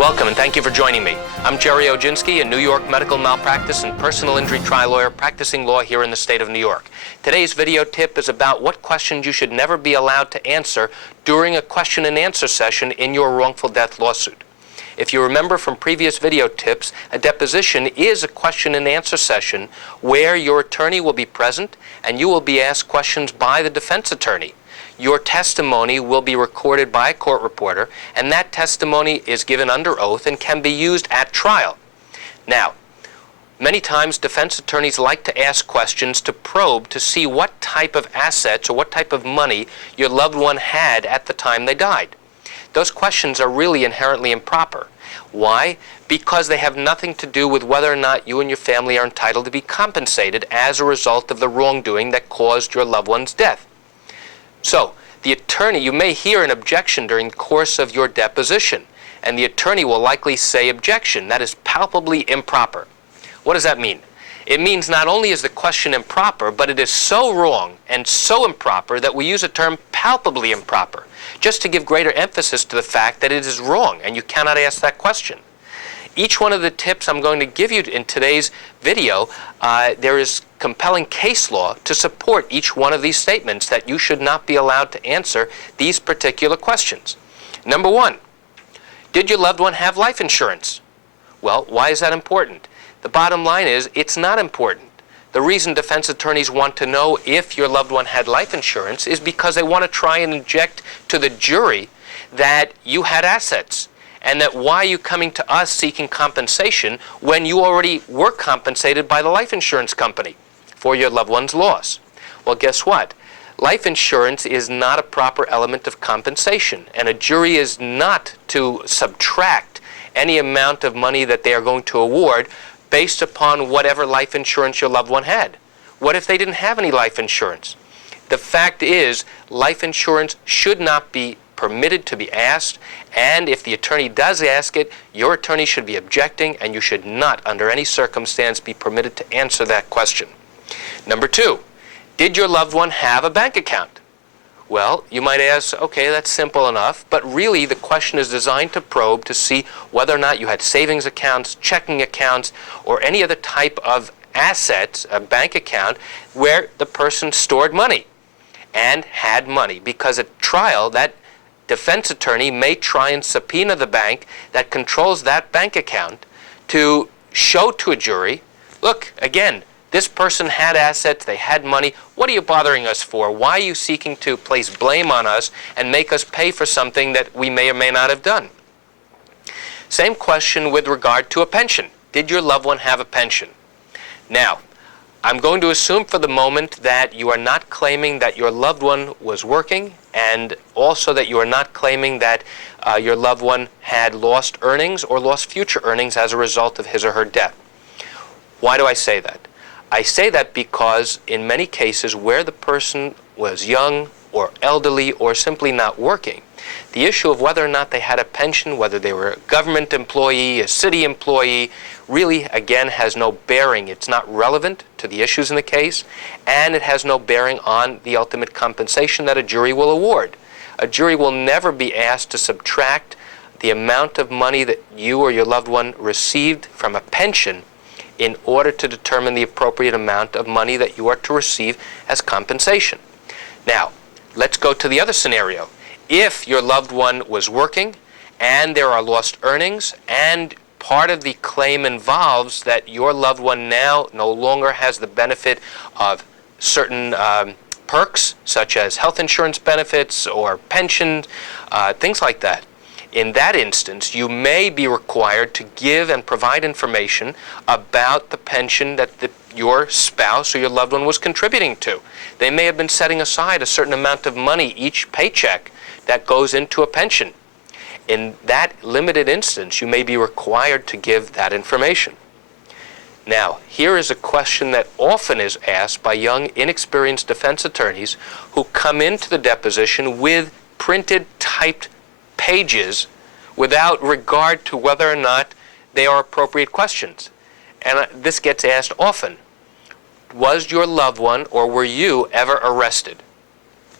Welcome and thank you for joining me. I'm Gerry Oginski, a New York medical malpractice and personal injury trial lawyer practicing law here in the state of New York. Today's video tip is about what questions you should never be allowed to answer during a question and answer session in your wrongful death lawsuit. If you remember from previous video tips, a deposition is a question and answer session where your attorney will be present and you will be asked questions by the defense attorney. Your testimony will be recorded by a court reporter, and that testimony is given under oath and can be used at trial. Now, many times defense attorneys like to ask questions to probe to see what type of assets or what type of money your loved one had at the time they died. Those questions are really inherently improper. Why? Because they have nothing to do with whether or not you and your family are entitled to be compensated as a result of the wrongdoing that caused your loved one's death. So, the attorney, you may hear an objection during the course of your deposition, and the attorney will likely say objection. That is palpably improper. What does that mean? It means not only is the question improper, but it is so wrong and so improper that we use a term palpably improper, just to give greater emphasis to the fact that it is wrong and you cannot ask that question. Each one of the tips I'm going to give you in today's video, there is compelling case law to support each one of these statements that you should not be allowed to answer these particular questions. Number one, did your loved one have life insurance? Well, why is that important? The bottom line is it's not important. The reason defense attorneys want to know if your loved one had life insurance is because they want to try and inject to the jury that you had assets. And that why are you coming to us seeking compensation when you already were compensated by the life insurance company for your loved one's loss? Well, guess what? Life insurance is not a proper element of compensation, and a jury is not to subtract any amount of money that they are going to award based upon whatever life insurance your loved one had. What if they didn't have any life insurance? The fact is, life insurance should not be permitted to be asked, and if the attorney does ask it, your attorney should be objecting, and you should not, under any circumstance, be permitted to answer that question. Number two, did your loved one have a bank account? Well, you might ask, okay, that's simple enough, but really the question is designed to probe to see whether or not you had savings accounts, checking accounts, or any other type of assets, a bank account, where the person stored money and had money, because at trial, that defense attorney may try and subpoena the bank that controls that bank account to show to a jury, look, again, this person had assets, they had money, what are you bothering us for? Why are you seeking to place blame on us and make us pay for something that we may or may not have done? Same question with regard to a pension. Did your loved one have a pension? Now, I'm going to assume for the moment that you are not claiming that your loved one was working, and also that you are not claiming that your loved one had lost earnings or lost future earnings as a result of his or her death. Why do I say that? I say that because in many cases where the person was young or elderly or simply not working, the issue of whether or not they had a pension, whether they were a government employee, a city employee, really, again, has no bearing. It's not relevant to the issues in the case, and it has no bearing on the ultimate compensation that a jury will award. A jury will never be asked to subtract the amount of money that you or your loved one received from a pension in order to determine the appropriate amount of money that you are to receive as compensation. Now, let's go to the other scenario. If your loved one was working and there are lost earnings, and part of the claim involves that your loved one now no longer has the benefit of certain perks, such as health insurance benefits or pensions, things like that. In that instance, you may be required to give and provide information about the pension that your spouse or your loved one was contributing to. They may have been setting aside a certain amount of money each paycheck that goes into a pension. In that limited instance, you may be required to give that information. Now, here is a question that often is asked by young, inexperienced defense attorneys who come into the deposition with printed, typed pages without regard to whether or not they are appropriate questions. And this gets asked often. Was your loved one or were you ever arrested?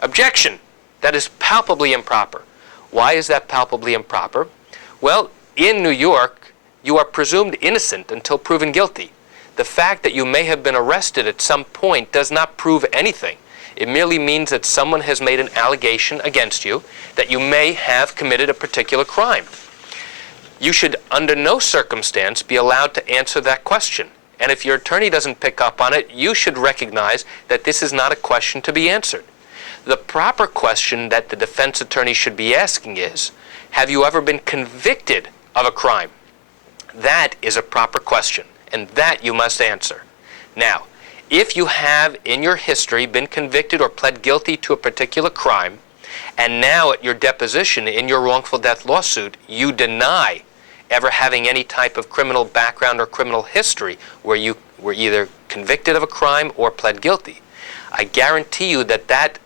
Objection! That is palpably improper. Why is that palpably improper? Well, in New York, you are presumed innocent until proven guilty. The fact that you may have been arrested at some point does not prove anything. It merely means that someone has made an allegation against you that you may have committed a particular crime. You should, under no circumstance, be allowed to answer that question. And if your attorney doesn't pick up on it, you should recognize that this is not a question to be answered. The proper question that the defense attorney should be asking is, have you ever been convicted of a crime? That is a proper question, and that you must answer. Now, if you have in your history been convicted or pled guilty to a particular crime, and now at your deposition in your wrongful death lawsuit, you deny ever having any type of criminal background or criminal history where you were either convicted of a crime or pled guilty, I guarantee you that that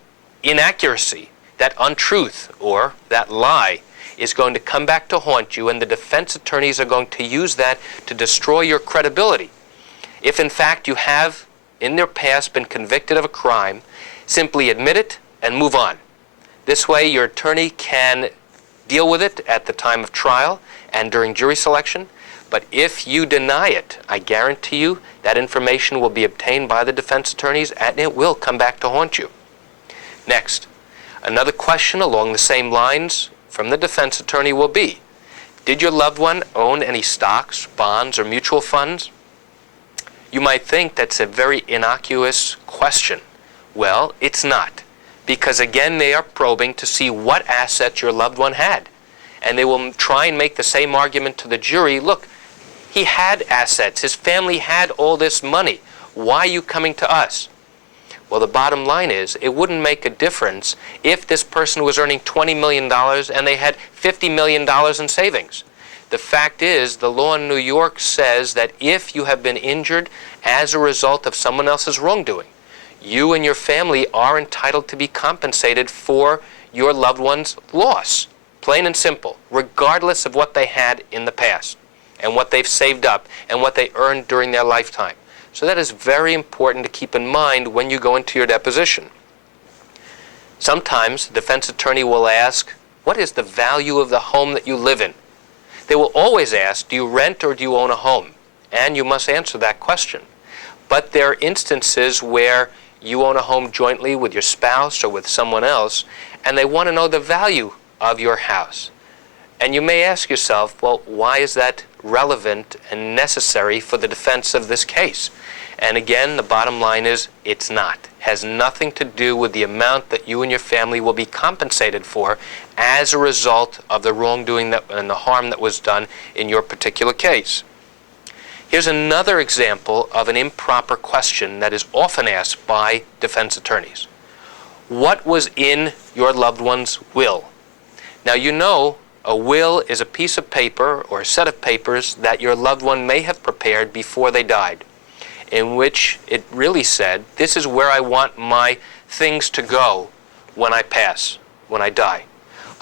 inaccuracy, that untruth, or that lie is going to come back to haunt you, and the defense attorneys are going to use that to destroy your credibility. If in fact you have in their past been convicted of a crime, simply admit it and move on. This way your attorney can deal with it at the time of trial and during jury selection. But if you deny it, I guarantee you that information will be obtained by the defense attorneys and it will come back to haunt you. Next, another question along the same lines from the defense attorney will be, did your loved one own any stocks, bonds, or mutual funds? You might think that's a very innocuous question. Well, it's not, because again, they are probing to see what assets your loved one had. And they will try and make the same argument to the jury, look, he had assets, his family had all this money, why are you coming to us? Well, the bottom line is, it wouldn't make a difference if this person was earning $20 million and they had $50 million in savings. The fact is, the law in New York says that if you have been injured as a result of someone else's wrongdoing, you and your family are entitled to be compensated for your loved one's loss, plain and simple, regardless of what they had in the past and what they've saved up and what they earned during their lifetime. So that is very important to keep in mind when you go into your deposition. Sometimes the defense attorney will ask, what is the value of the home that you live in? They will always ask, do you rent or do you own a home? And you must answer that question. But there are instances where you own a home jointly with your spouse or with someone else, and they want to know the value of your house. And you may ask yourself, well, why is that relevant and necessary for the defense of this case? And again, the bottom line is, it's not. It has nothing to do with the amount that you and your family will be compensated for as a result of the wrongdoing and the harm that was done in your particular case. Here's another example of an improper question that is often asked by defense attorneys. What was in your loved one's will? Now, you know, a will is a piece of paper or a set of papers that your loved one may have prepared before they died, in which it really said, this is where I want my things to go when I pass, when I die.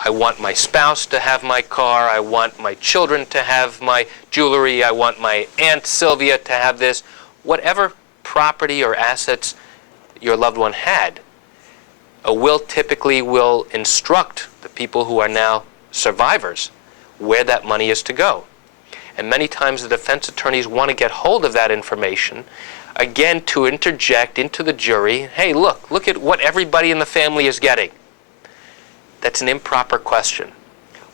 I want my spouse to have my car, I want my children to have my jewelry, I want my Aunt Sylvia to have this. Whatever property or assets your loved one had, a will typically will instruct the people who are now survivors where that money is to go. And many times the defense attorneys want to get hold of that information, again, to interject into the jury, hey, look at what everybody in the family is getting. That's an improper question.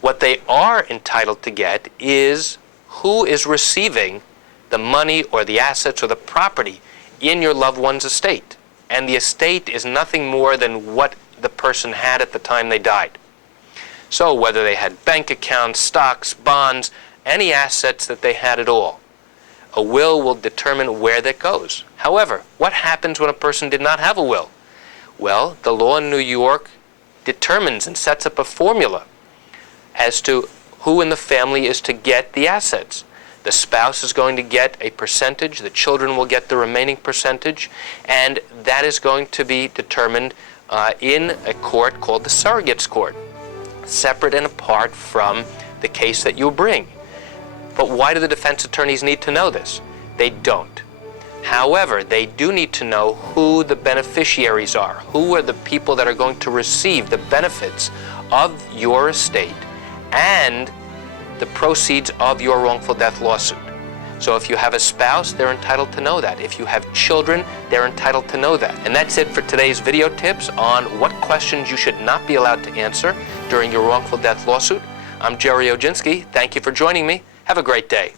What they are entitled to get is who is receiving the money or the assets or the property in your loved one's estate. And the estate is nothing more than what the person had at the time they died. So whether they had bank accounts, stocks, bonds, any assets that they had at all, a will determine where that goes. However, what happens when a person did not have a will? Well, the law in New York determines and sets up a formula as to who in the family is to get the assets. The spouse is going to get a percentage, the children will get the remaining percentage, and that is going to be determined in a court called the surrogates court, separate and apart from the case that you bring. But why do the defense attorneys need to know this? They don't. However, they do need to know who the beneficiaries are, who are the people that are going to receive the benefits of your estate, and the proceeds of your wrongful death lawsuit. So if you have a spouse, they're entitled to know that. If you have children, they're entitled to know that. And that's it for today's video tips on what questions you should not be allowed to answer during your wrongful death lawsuit. I'm Gerry Oginski. Thank you for joining me. Have a great day.